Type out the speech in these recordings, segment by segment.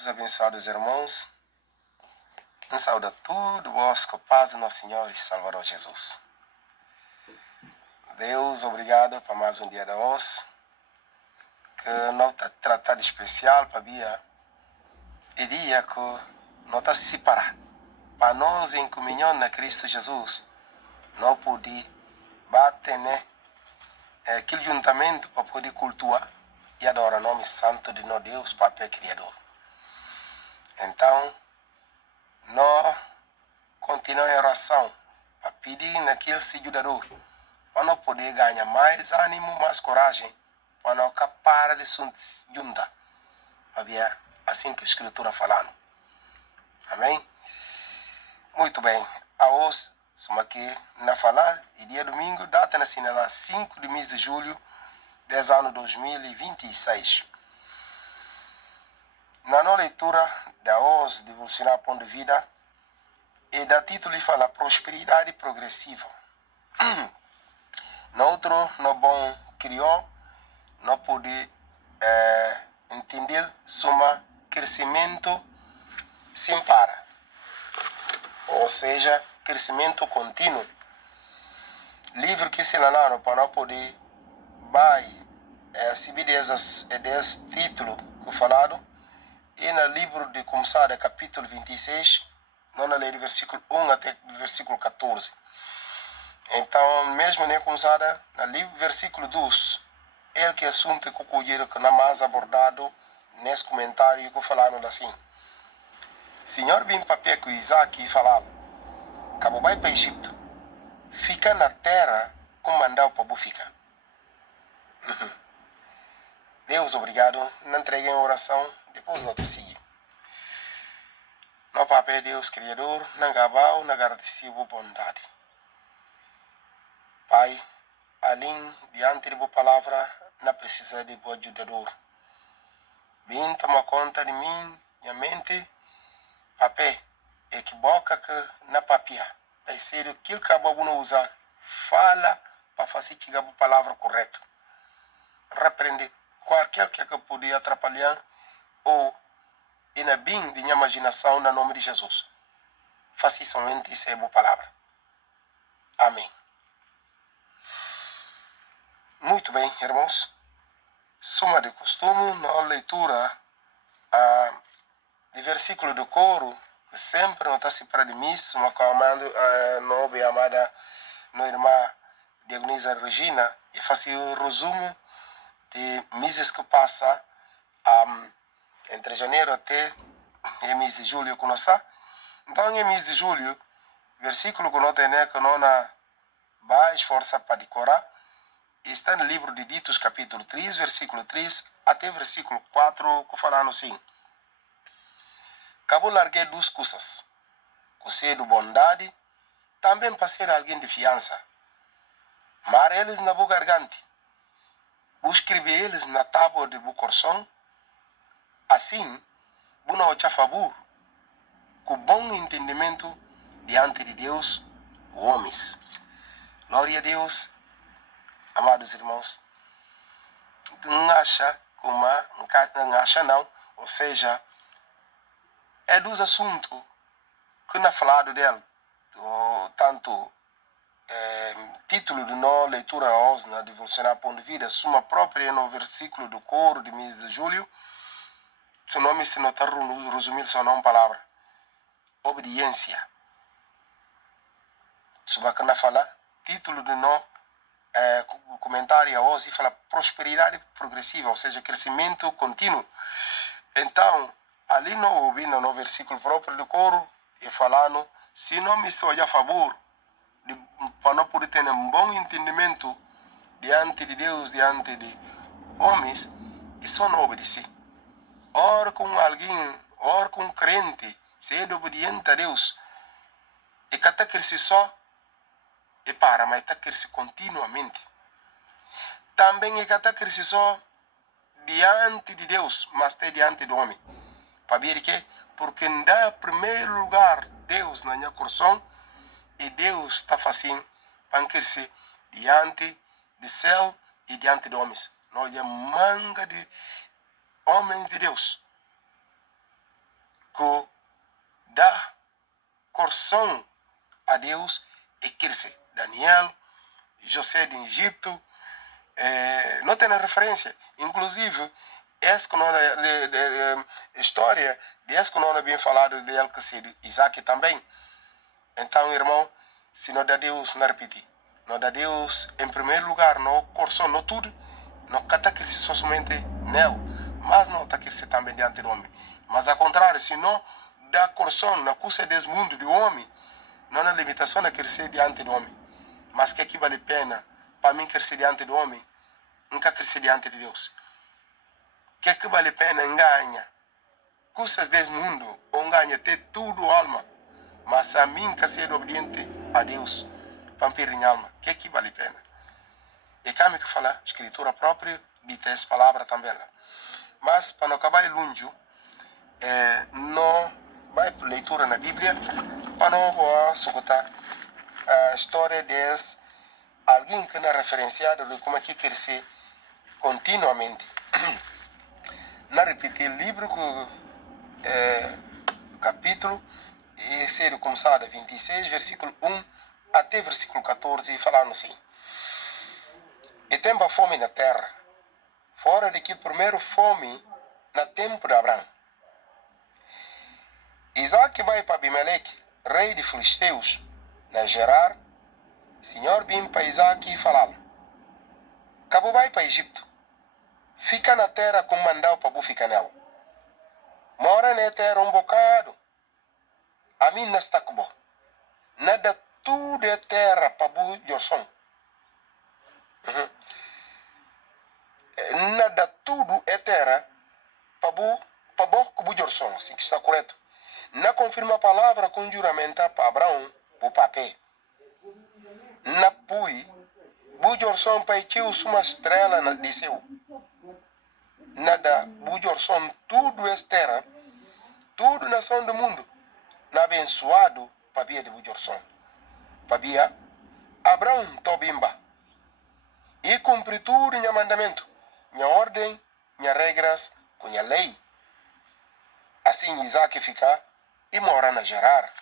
Os abençoados irmãos, um saúde a tudo vós com a paz do nosso Senhor e Salvador Jesus. Deus, obrigado por mais um dia de hoje, que não está tratado especial para dia e dia que não está se separar. Para nós em comunhão na Cristo Jesus, não poder bater, aquele juntamento para poder cultuar e adorar o nome santo de nosso Deus, Pai Criador. Então, nós continuamos em oração para pedir naquele ajudador para não poder ganhar mais ânimo, mais coragem, para não parar de se juntar. Havia assim que a Escritura falando. Amém? Muito bem. A hoje, estamos aqui na falar, e dia domingo, data na sinala 5 de mês de julho, 10 anos 2026. Na nossa leitura da hoje, devocional Ponto de Vida, e da título ele fala prosperidade progressiva. Noutro, no bom criou, não pode entender sobre crescimento sem para. Ou seja, crescimento contínuo. Livro que se lançaram para não poder subir desse título que eu falado, e no livro de Começar, capítulo 26, não na lei do versículo 1 até versículo 14. Então, mesmo nem Começar, no livro versículo 2, é que assunto que eu colheram que não mais abordado nesse comentário que eu falaram assim. Senhor vem papel com Isaac e falava, cabo vai para Egito, fica na terra como mandar para ficar. Deus, obrigado, não entreguei em oração, depois não te segui. No papel Deus Criador, não gabal, não agradecido bondade. Pai, além diante de boa palavra, não precisa de boa ajudador. Vem tomar conta de mim, minha mente, papel, equivoca que na papia. Vai ser aquilo que a boa não usar. Fala para fazer chegar a palavra correta. Repreender qualquer que podia atrapalhar ou ir bem de minha imaginação no nome de Jesus. Faça somente isso é boa palavra. Amém. Muito bem, irmãos. Suma de costume, na leitura de versículo do coro, que sempre não está separado de mim, uma comando, nobre amada, no irmã Dionísia Regina, e faço um resumo de meses que passa entre janeiro até o mês de julho que nós está. Então, em mês de julho, versículo que nós temos, que nós mais força para decorar, está no livro de Ditos, capítulo 3, versículo 3, até versículo 4, que falando assim. Acabou larguei duas coisas. Você de bondade, também para ser alguém de fiança. Mar eles na boa garganta. Vou escrever eles na tábua de meu coração. Assim, vou não a favor, com bom entendimento diante de Deus, homens. Glória a Deus, amados irmãos. Não acha como não acha não, ou seja, é dos assuntos que não é falado dele, tanto título de nossa leitura hoje na devocional Ponto de Vida, suma própria no versículo do coro de mês de julho, seu nome se não está resumido só numa palavra, obediência. Sobre que não fala, título de nosso comentário hoje fala prosperidade progressiva, ou seja, crescimento contínuo. Então, ali não ouvindo no versículo próprio do coro, e falando, se não me estou a favor, para não poder ter um bom entendimento diante de Deus, diante de homens, e só não obedecer. Ora com alguém, ora com um crente, ser obediente a Deus, e que até crescer só, e para, mas até crescer continuamente. Também é que até crescer só diante de Deus, mas até diante do homem. Para ver que, porque dá primeiro lugar Deus na minha coração, e Deus está fazendo para crescer diante do céu e diante de homens. Nós é manga de homens de Deus. que dá coração a Deus e cresce. Daniel, José de Egito, não tem referência. Inclusive, essa história de essa que não é bem falado de ele, Isaac também. Então, irmão, se não dá Deus, não repetir. Não dá Deus em primeiro lugar, no coração, não tudo. Não está crescer somente nele, mas não está crescer também diante do homem. Mas ao contrário, se não dá coração na coisa desse mundo do homem, não há limitação a crescer diante do homem. Mas que vale a pena para mim crescer diante do homem, nunca crescer diante de Deus. Que vale a pena ganhar coisas desse mundo, ou ganhar ter tudo alma, mas a mim que ser obediente a Deus, para perder alma, que vale a pena? E cá me que fala, a escritura própria, dita essa palavra também lá. Mas, para não acabar longe, não vai para leitura na Bíblia, para não vou escutar a história de alguém que não é referenciado de como é que crescer continuamente. Não repetir o livro, capítulo, e ser começado 26, versículo 1 até versículo 14, falando assim: E tempo a fome na terra, fora de que primeiro fome no tempo de Abraão. Isaac vai para Abimeleque, rei de Filisteus, na Gerar. Senhor vim para Isaac e falá-lo: Cabo vai para Egito, fica na terra com mandau para bu ficar nela. Mora na terra bocado, a mim não está com bom. Nada tudo é terra para bu jorson. Nada tudo é terra para bu jorson, assim que está correto. Não confirma a palavra com juramento para Abraão, o papel. Na pui, bujorson paitiu uma estrela de céu. Nada bujorson, tudo é terra, tudo nação do mundo, na abençoado pabia de bujorson. Pabia, Abraão tobimba. E cumpre tudo em mandamento, minha ordem, minha regras, com minha lei. Assim Isaac fica e mora na Gerar.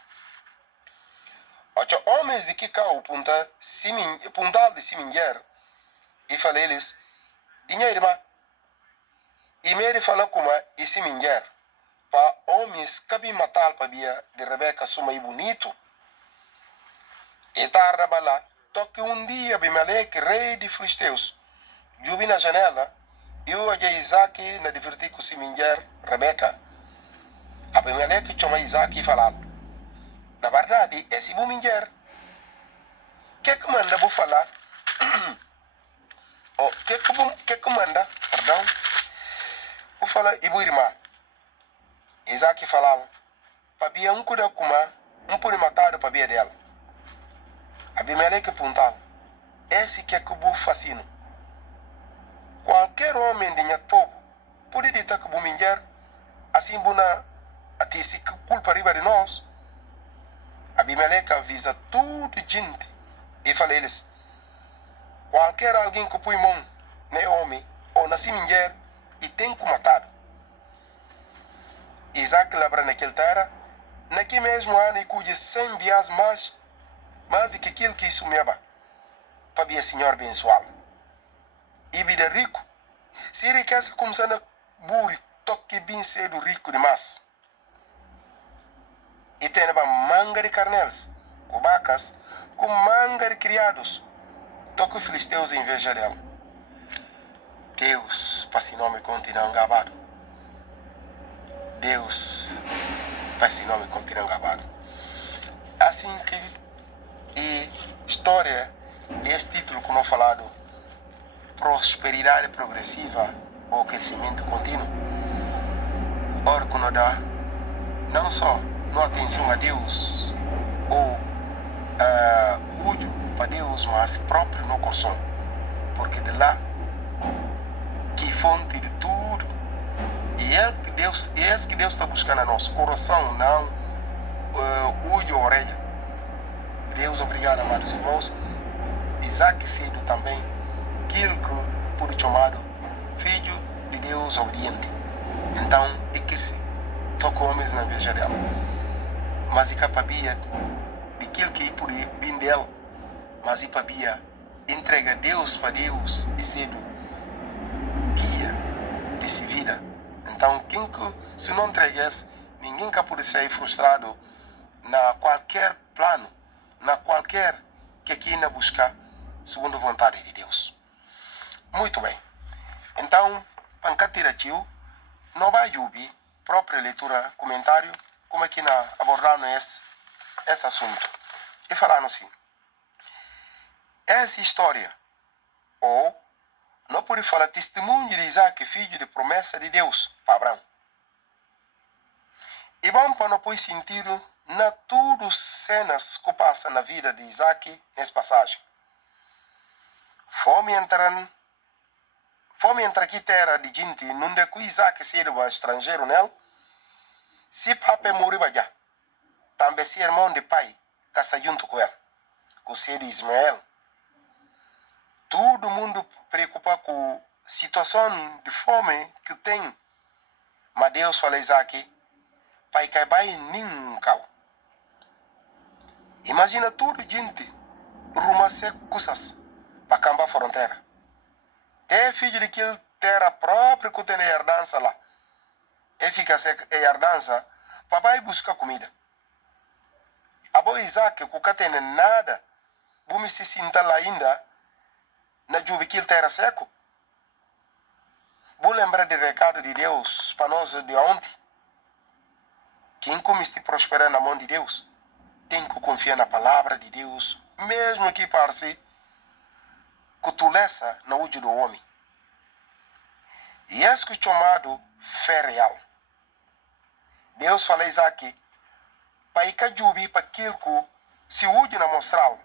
Ocho homens de que cá o puntal de Siminger, e falei eles, e minha irmã, e Mary falou como e Siminger, para homens que vi matar para via de Rebeca suma e bonito. E tarda bala, toque dia Abimeleque, rei de Filisteus, jubi na janela, e eu a Isaac na divertir com Siminger, Rebeca. Abimeleque chama Isaac e falou: Na verdade, esse Buminger, que manda vou falar? Que manda? Perdão. Vou falar e vou irmã. Isaac falava: Pabia cuida kuma, por matar pabia dela. Abimeleque apontava: Esse que vou fascino. Qualquer homem de minha povo pode dizer que Buminger, assim buna, até se culpa riba de nós. Abimeleque avisa tudo gente e fala eles: qualquer alguém que põe mão na homem ou na mulher e tem que matar. Isaac labra naquele terra, naquele mesmo ano e cuide 100 dias mais do que aquilo que sumeva para ver o Senhor abençoá-lo. E vida rico, se riqueza começando a burro, toque bem cedo rico demais. E tem manga de carnelos, com vacas, com manga de criados. Toque os filisteus em inveja dela. Deus, para esse nome continua gabado. Deus, para esse nome continua gabado. Assim que a história desse título que nós falado, prosperidade progressiva ou crescimento contínuo, ora que não dá, não só não atenção a Deus ou útil para Deus, mas próprio no coração, porque de lá que fonte de tudo e é que Deus está buscando a nosso coração, não olho ou orelha. Deus, obrigado, amados irmãos. Isaac cedo também, aquilo que por chamado filho de Deus obediente. Então, é crescer. toca homens na veja dela. Mas e capabia de aquilo que por bem dela, mas e papia entrega Deus para Deus e cedo guia dessa vida. Então, quem que se não entregasse, ninguém que pode sair frustrado na qualquer plano, na qualquer que aqui ainda buscar segundo a vontade de Deus. Muito bem. Então, pancatira tio, não vai ouvir própria leitura, comentário, como é que na abordando esse assunto. E falando assim, essa história, ou não pode falar testemunho de Isaac, filho de promessa de Deus, para Abraão. E vamos para não pôr sentido na tudo cenas que passam na vida de Isaac nessa passagem. Fome entra aqui terra de gente, não é que Isaac seja estrangeiro nela, se papai morreu já, também se irmão de pai, que está junto com ele, com o ser de Ismael. Todo mundo preocupa com a situação de fome que tem. Mas Deus fala a Isaac, pai que vai nem cal. Imagina tudo gente rumo ser coisas para cambar a fronteira. Tem filho de que terra própria que tem a herdança lá. E fica sem a herdança, papai busca comida. A boa Isaac, que não tem nada, vamos se sentar lá ainda, na juve que terra seco. Vou lembrar do recado de Deus para nós de ontem. Quem come se prosperar na mão de Deus, tem que confiar na palavra de Deus, mesmo que pareça que tu leça na uso do homem. E é que chamado fé real. Deus fala a Isaac, para ir cajubi para aquilo que se usa na mostral,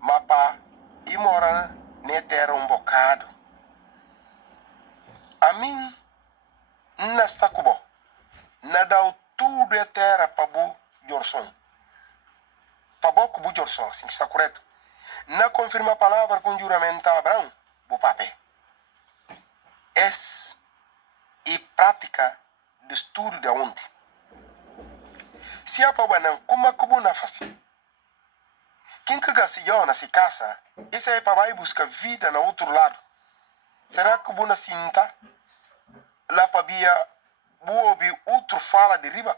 mas para ir morar na terra um bocado. A mim, não está com bom. Não dá tudo a terra para o Jorson. Para o Jorson, assim que está correto. Não confirma a palavra com juramento a Abraão, o papel. Essa é prática de estudo de ontem. Se a paba não, como é que não faz? Quem que gastou nessa casa, esse é para vai buscar vida no outro lado. Será que você sinta lá para via ouvir outro fala de riba?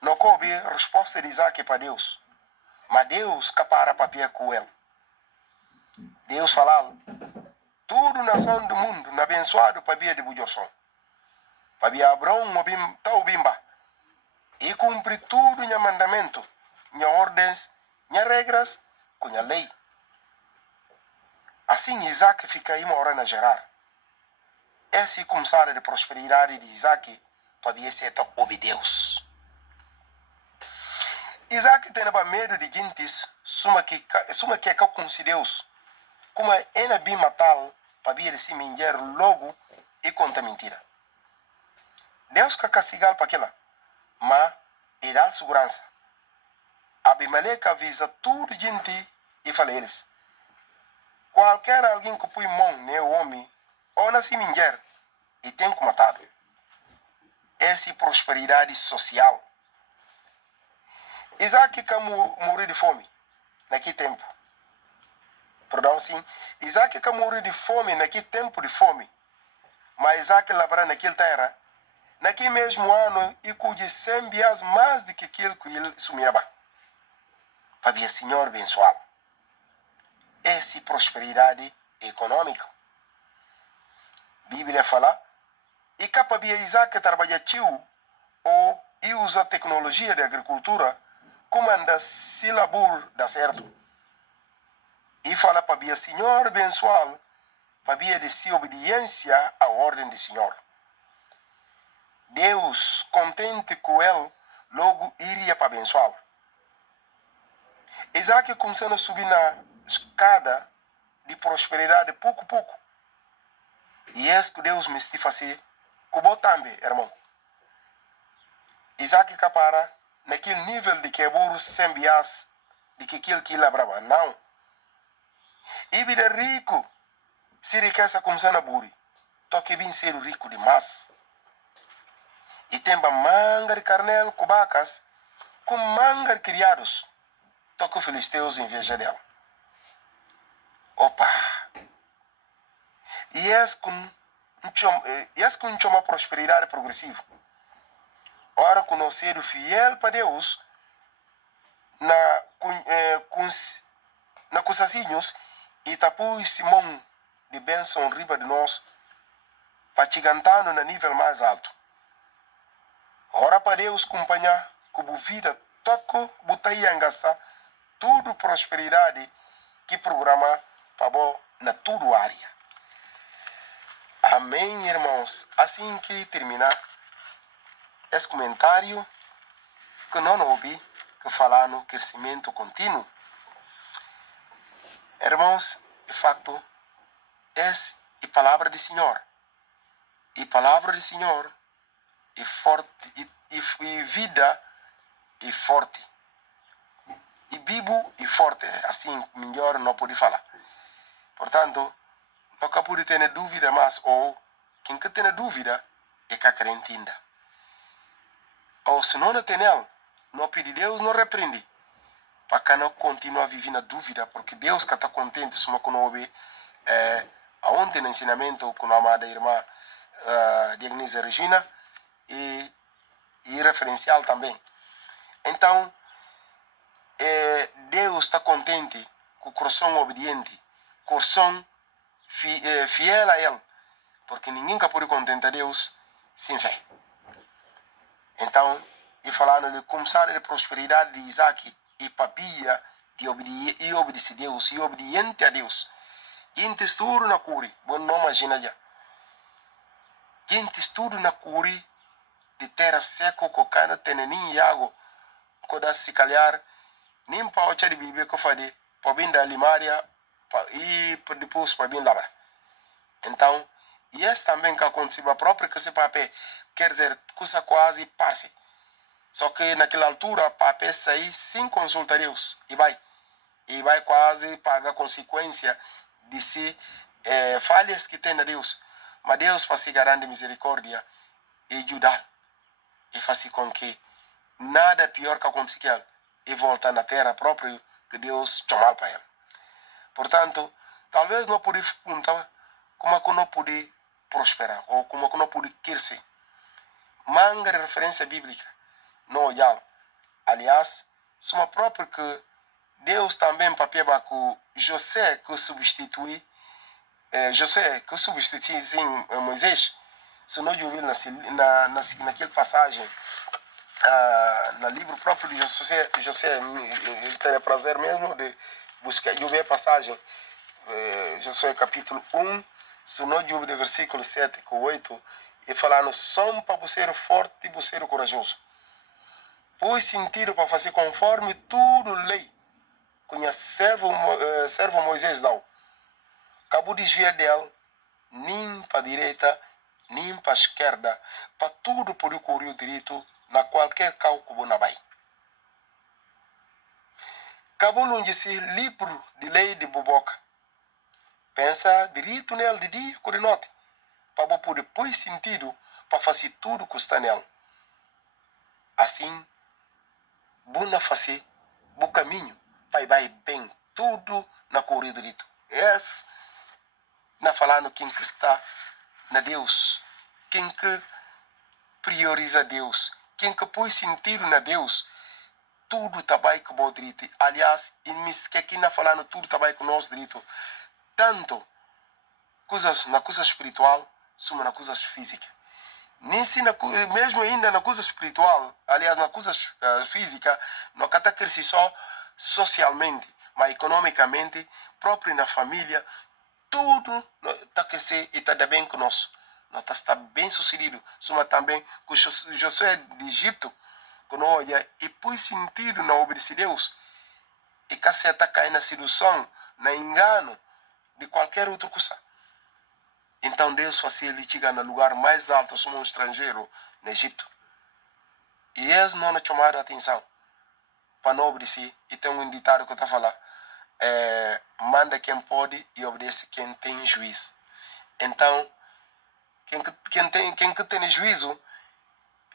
Não coube a resposta de Isaac para Deus. Mas Deus capara para com ele. Deus falou, toda nação do mundo, abençoado para via de Bujorson. Para via Abraão, está o bimba. E cumprir tudo o mandamento, as ordens, as regras, com a lei. Assim Isaac fica aí morando a gerar. Essa é a começada de prosperidade de Isaac para ver se ouve Deus. Isaac tem medo de gentes, suma que é com Deus, como é bem matar para ver se mentir logo e conta mentira. Deus quer castigar para aquela, mas ele dá segurança. Abimeleque avisa tudo gente e fala eles. Qualquer alguém que põe mão no homem, ou nasce mentir, e tem que matar. Essa é prosperidade social. Isaac que morreu de fome naquele tempo. Perdão, sim. Isaac que morreu de fome naquele tempo de fome. Mas Isaac lavra naquela terra, naquele mesmo ano, e cuide 100 dias mais do que aquilo que ele sumiava. Para ver o Senhor abençoá-lo. Essa é prosperidade econômica. A Bíblia fala, e capa de Isaac trabalha tio, ou e usa tecnologia de agricultura, como anda se labor dá certo. E fala para o Senhor abençoá-lo, para ver de sua obediência à ordem do Senhor. Deus, contente com ele, logo iria para abençoá-lo. Isaac começando a subir na escada de prosperidade pouco a pouco. E é isso que Deus me está fazendo com também, irmão. Isaac capara naquele nível de que burro sem bias de que aquilo que ele labrava. Não. E vida rico, se riqueza começando a burri, toque bem ser rico demais. E tem manga de carnel, cubacas, com manga de criados. Toca os filisteus inveja dela. Opa! E é com uma prosperidade progressiva. Ora, conhecer o fiel para Deus, na cosazinhos, e tapu Simão de bênção riba de nós, para chegando no nível mais alto. Ora, para Deus acompanhar, como vida, toco, botar e engaçar, tudo prosperidade que programa para bom na tudo área. Amém, irmãos. Assim que terminar esse comentário, que não ouvi, que falar no crescimento contínuo. Irmãos, de facto, essa é a palavra do Senhor. E a palavra do Senhor é forte, e vida é forte. E vivo e forte, assim melhor não pode falar. Portanto, nunca pode ter dúvida mais, ou quem que tem dúvida é que crente ainda. Ou se não tem ela, não pede Deus, não repreende. Para que não continue a viver na dúvida, porque Deus que está contente se não ouve aonde no ensinamento com a amada irmã Dionísia Regina e referencial também. Então, Deus está contente com o coração obediente, com o coração fiel a Ele, porque ninguém pode contentar Deus sem fé. Então, e falando de começar a prosperidade de Isaac e papia de obedecer a Deus e obediente a Deus. Gente estudo na curi, bom não imagina já. Gente estudo na curi de terra seca, cocana, tenenim e água, quando se calhar, nem para o de bebê que eu falei, para bem da limária e depois para bem labrar. Então, e esse também que aconteceu a própria que esse papel, quer dizer, custa quase passe. Só que naquela altura, o papel sair sem consultar Deus. E vai quase pagar a consequência de se falhas que tem na Deus. Mas Deus faz grande misericórdia e ajudar. E faz com que nada pior que aconteça e voltar na terra própria que Deus chamar para ele. Portanto, talvez não pude perguntar como é que não pude prosperar ou como é que não pude crescer. Manga de referência bíblica. Não olhar. Aliás, suma própria que Deus também papia com José que substitui Moisés. Se não ouviu naquela passagem, no livro próprio de José tem prazer mesmo de buscar e ouvir a passagem. Josué capítulo 1, se não ouviu de versículo 7 com 8, e falando, som para você forte e você corajoso. Pois sentido para fazer conforme tudo lei. Conhece servo Moisés deu. Acabou de desviar dele, nem para a direita, nem para a esquerda, para tudo por o direito, na qualquer cálculo na vai. Acabou longe ser livro de lei de boboca. Pensa direito nele de dia, com de noite, para poder pôr sentido para fazer tudo que está nele. Assim, bom fazer o caminho, vai bem, tudo na corrida direito. Esse, na falando quem que está na Deus, quem que prioriza Deus, quem que põe sentido na Deus, tudo está bem com o direito. Aliás, que aqui na falando tudo está bem com nós direito. Tanto coisas na coisa espiritual, como na coisa física. Mesmo ainda na coisa espiritual, aliás, na coisa física, não está crescer só socialmente, mas economicamente, próprio na família, tudo está crescer e está bem com nós. Nós está bem sucedido. Soma também com José de Egito, quando olha e pôs sentido na obedecer a Deus, e que se está caindo na sedução, na engano de qualquer outra coisa. Então Deus fazia ele chegar no lugar mais alto, somos um estrangeiro no Egito. E eles não chamaram a atenção para não obedecer. E tem um ditado que eu estou falando. Manda quem pode e obedece quem tem juízo. Então, quem que tem juízo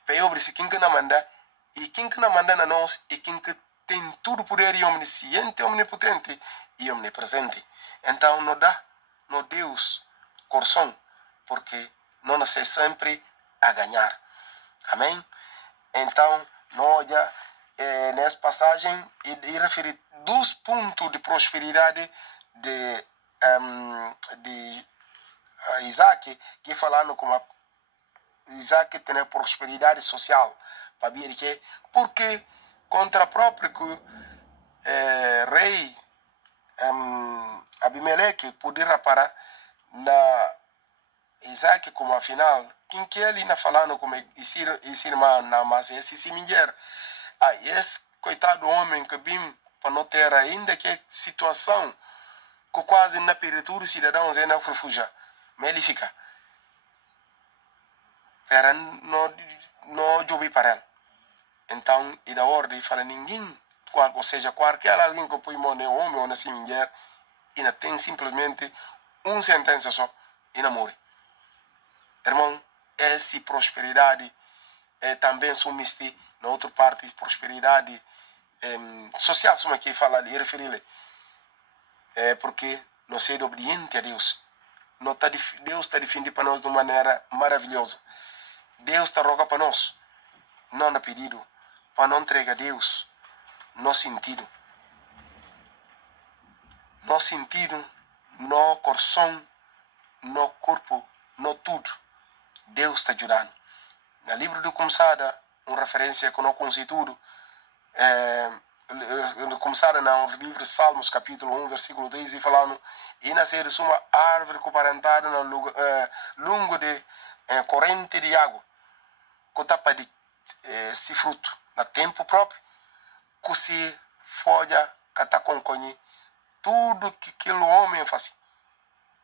Para se quem que não manda, e quem que não manda na nós, e quem que tem tudo poder e omnisciente, omnipotente e omnipresente. Então, não dá, no Deus, coração, porque não nasce sempre a ganhar. Amém? Então, nós já, nessa passagem, e referir 2 pontos de prosperidade de Isaac, que falando como Isaac tem prosperidade social. Para ver que, porque contra o próprio rei Abimeleque poder reparar na Isaac como afinal, quem que ele está falando como esse irmão, não, mas esse mulher. Esse coitado homem que vim para não ter ainda que situação que quase na peritura os cidadãos ainda refugiar. Mas ele fica. Era não jobi para ele. Então, e da ordem fala ninguém, ou seja, qualquer alguém que põe mão no homem ou nessa mulher, ainda tem simplesmente uma sentença só e não morre. Irmão, essa prosperidade também sumiste na outra parte, prosperidade social, como aqui fala ali, referir-lhe. Porque nós somos obedientes a Deus. Deus está defendendo para nós de uma maneira maravilhosa. Deus está roga para nós, não na pedido, para não entregar a Deus no sentido, no coração, no corpo, no tudo. Deus está ajudando. No livro do Começada, uma referência que não conheci tudo, Começada no livro de Salmos, capítulo 1, versículo 13, falando, e nascer uma árvore parentada no longo de corrente de água, que tapa de esse fruto, no tempo próprio, que se folha, que está com tudo que aquele homem faz,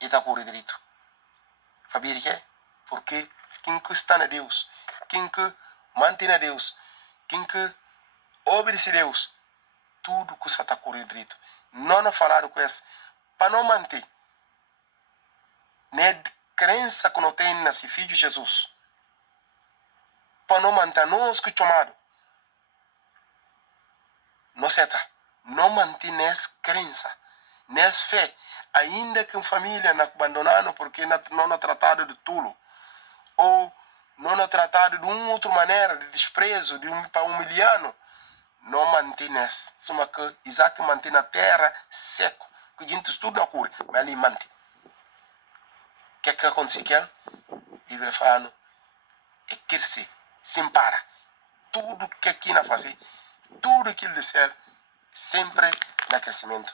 e está correndo direito. Sabia de quê? Porque quem que está na Deus, quem que mantém a Deus, quem que obedece a Deus, tudo que está correndo direito. Não falar com isso, para não manter, né, crença que não tem nesse filho de Jesus, para não manter nós que chamado, não seta, não manter nessa crença, nessa fé, ainda que uma família não abandonando porque não é tratado de tudo, ou não é tratado de uma outra maneira, de desprezo, para humilhar, não mantém nessa. Só que Isaac mantém na terra seco, que a gente estuda na cura, mas ele mantém. O que é que acontece? Ele falando, é crescer, sem parar. Tudo que aqui na fazer, tudo aquilo de ser, sempre na crescimento.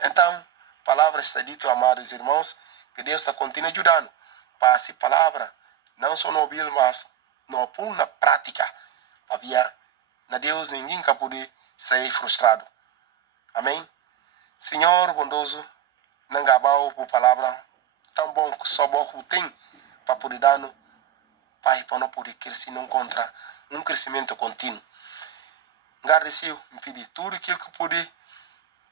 Então, a palavra está dita, amados irmãos, que Deus está continuando ajudando para essa palavra, não só no ouvir, mas no pôr na prática. Havia na Deus ninguém que pode sair frustrado. Amém? Senhor bondoso, não gabau por palavra tão bom que só bom tem para poder dar no Pai, para não poder crescer, não encontrar um crescimento contínuo. Agradeceu, me pedir tudo aquilo que puder,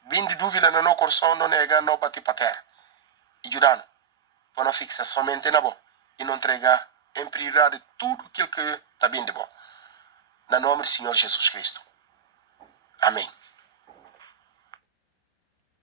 vir de dúvida no nosso coração, não negar, não bater para terra. E ajudando, para não fixar somente na bom e não entregar em prioridade tudo aquilo que está bem de bom. No nome do Senhor Jesus Cristo. Amém.